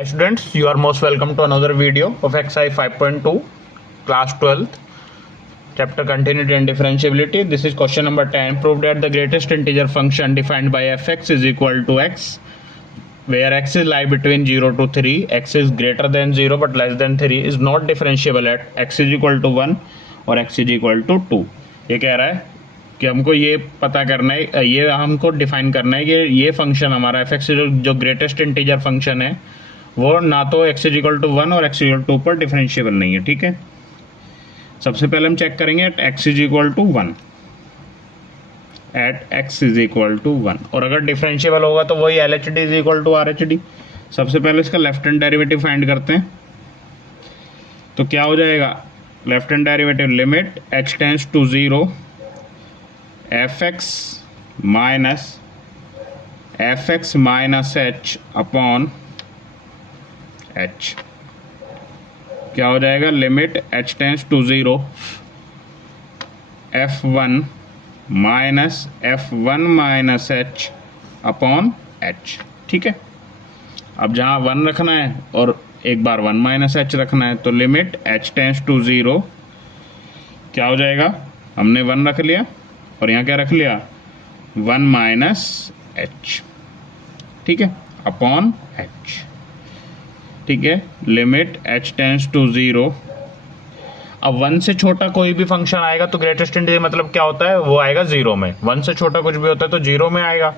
Hi students, you are most welcome to another video of XI 5.2 class 12th chapter continuity and differentiability. This is question number 10. Prove that the greatest integer function defined by fx is equal to x where x is lie between 0 to 3, x is greater than 0 but less than 3 is not differentiable at x is equal to 1 और x is equal to 2. ये कह रहा है कि हमको ये पता करना है, ये हमको डिफाइन करना है कि ये फंक्शन हमारा fx जो ग्रेटेस्ट इंटीजर फंक्शन है वो ना तो x इज इक्वल टू 1 और x इक्वल टू 2 पर डिफरेंशिएबल नहीं है। ठीक है, सबसे पहले हम चेक करेंगे at x is equal to 1, at x is equal to 1 और अगर डिफरेंशिएबल होगा तो वही L H D is equal to R H D. सबसे पहले इसका लेफ्ट हैंड डेरिवेटिव फाइंड करते हैं, तो क्या हो जाएगा left hand derivative limit h tends to 0 fx minus h upon h। क्या हो जाएगा limit h tends to 0 f1 minus h upon h। ठीक है, अब जहाँ 1 रखना है और एक बार 1 माइनस h रखना है तो लिमिट h टेंड्स टू 0 क्या हो जाएगा, हमने 1 रख लिया और यहाँ क्या रख लिया 1 माइनस h। ठीक है, अपॉन h। ठीक है, लिमिट h टेंड्स टू 0। अब 1 से छोटा कोई भी फंक्शन आएगा तो ग्रेटेस्ट इंटीजर मतलब क्या होता है, वो आएगा 0 में। 1 से छोटा कुछ भी होता है तो 0 में आएगा,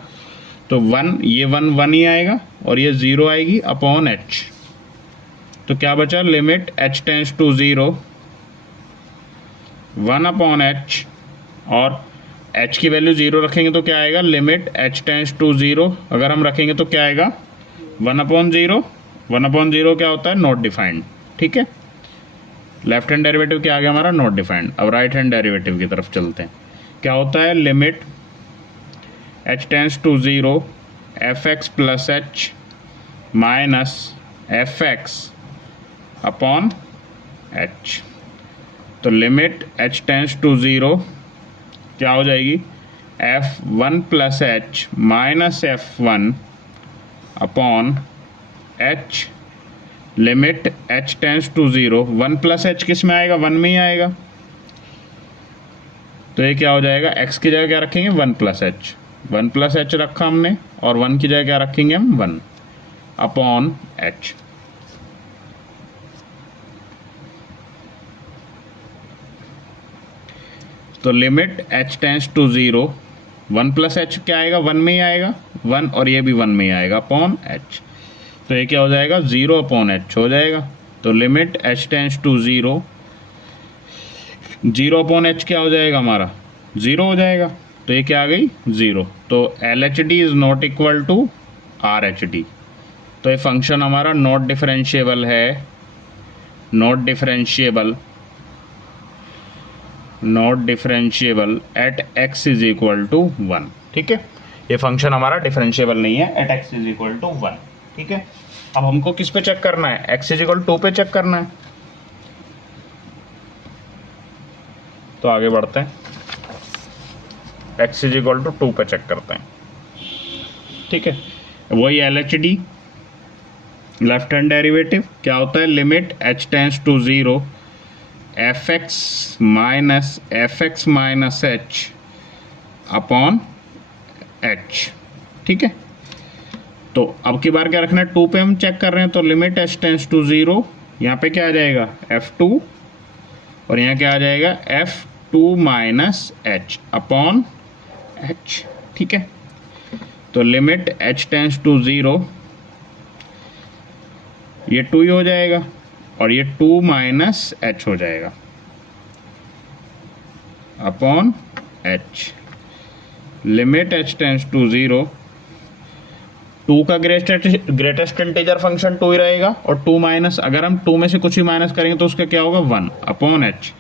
तो 1 ये 1 ही आएगा और ये 0 आएगी अपॉन h। तो क्या बचा limit h tends to 0 1 upon h और h की वैल्यू 0 रखेंगे तो क्या आएगा लिमिट h टेंड्स टू 0 अगर हम रखेंगे तो क्या आएगा 1 अपॉन 0। 1 अपॉन 0 क्या होता है नॉट डिफाइंड। ठीक है, लेफ्ट हैंड डेरिवेटिव क्या आ गया हमारा नॉट डिफाइंड। अब राइट हैंड डेरिवेटिव की तरफ चलते हैं, क्या होता है limit h tends to 0 fx plus h minus fx upon h। तो लिमिट h टेंड्स टू 0 क्या हो जाएगी f1 plus h minus f1 upon h। Limit h tends to 0 1 plus h किस में आएगा 1 में ही आएगा, तो ये क्या हो जाएगा x की जगह क्या रखेंगे 1 प्लस h। 1 प्लस h रखा हमने और 1 की जगह क्या रखेंगे हम 1 अपॉन h। तो limit h tends to 0 1 plus h क्या आएगा 1 में ही आएगा 1 और ये भी 1 में ही आएगा अपॉन h। तो ये क्या हो जाएगा 0 अपॉन h हो जाएगा। तो limit h tends to 0 0 upon h क्या हो जाएगा हमारा 0 हो जाएगा, तो ये क्या आ गई 0। तो L H D is not equal to R H D. तो ये फंक्शन हमारा नॉट डिफरेंशिएबल है, not differentiable at x is equal to 1। ठीक है, ये फंक्शन हमारा डिफरेंशिएबल नहीं है at x is equal to 1। ठीक है, अब हमको किस पे चेक करना है x इज इक्वल टू 2 पे चेक करना है, तो आगे बढ़ते हैं x इज इक्वल टू 2 पे चेक करते हैं। ठीक है, वही L H D left hand derivative क्या होता है limit h tends to 0 fx minus h upon h। ठीक है, तो अब की बार क्या रखना है 2 पे हम चेक कर रहे हैं, तो लिमिट h टेंड्स टू 0 यहाँ पे क्या आ जाएगा f2 और यहाँ क्या आ जाएगा f2 minus h upon h। ठीक है, तो लिमिट h टेंड्स टू 0 ये 2 ही हो जाएगा और ये 2 माइनस h हो जाएगा upon h। Limit h tends to 0 2 का ग्रेटेस्ट इंटीजर फंक्शन 2 ही रहेगा और 2 माइनस अगर हम 2 में से कुछ ही माइनस करेंगे तो उसका क्या होगा 1 अपॉन h।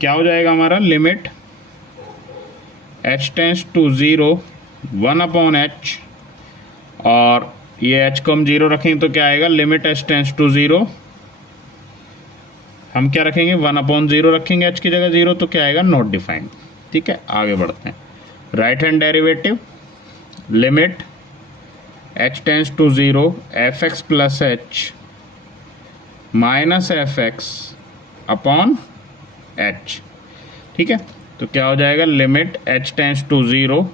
क्या हो जाएगा हमारा limit h tends to 0 1 upon h और ये h को हम 0 रखेंगे तो क्या आएगा लिमिट h टेंड्स टू 0 हम क्या रखेंगे 1 अपॉन 0 रखेंगे h की जगह 0, तो क्या आएगा नॉट डिफाइंड। ठीक है, आगे बढ़ते हैं right hand derivative limit h tends to 0 fx plus h minus fx upon h। ठीक है, तो क्या हो जाएगा, limit h tends to 0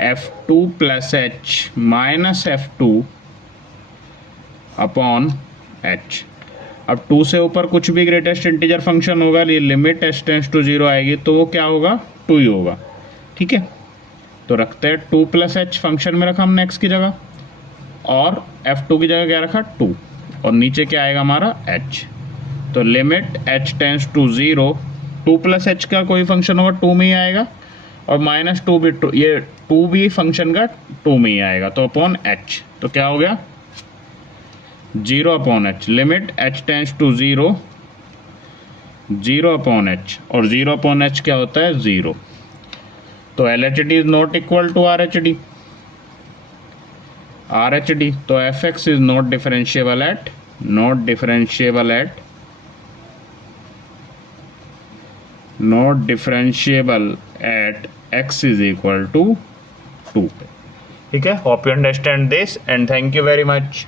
f2 plus h minus f2 upon h। अब 2 से ऊपर कुछ भी ग्रेटेस्ट इंटीजर फंक्शन होगा, ये लिमिट h टेंस टू 0 आएगी तो वो क्या होगा, 2 ही होगा। ठीक है, तो रखते हैं 2 प्लस h फंक्शन में रखा हमने x की जगह, और f2 की जगह क्या रखा, 2, और नीचे क्या आएगा हमारा h। तो limit h tends to 0, 2 plus h का कोई फंक्शन होगा 2 में ही आएगा, और माइनस 2 भी ये 2 भी फंक्शन का 2 में ही आएगा, तो अपॉन h। तो क्या हो गया, 0 upon h। Limit h tends to 0, 0 upon h, और 0 अपॉन h क्या होता है, 0। तो LHD is not equal to RHD, RHD तो fx is not differentiable at x is equal to 2। ठीक है, hope you understand this and thank you very much.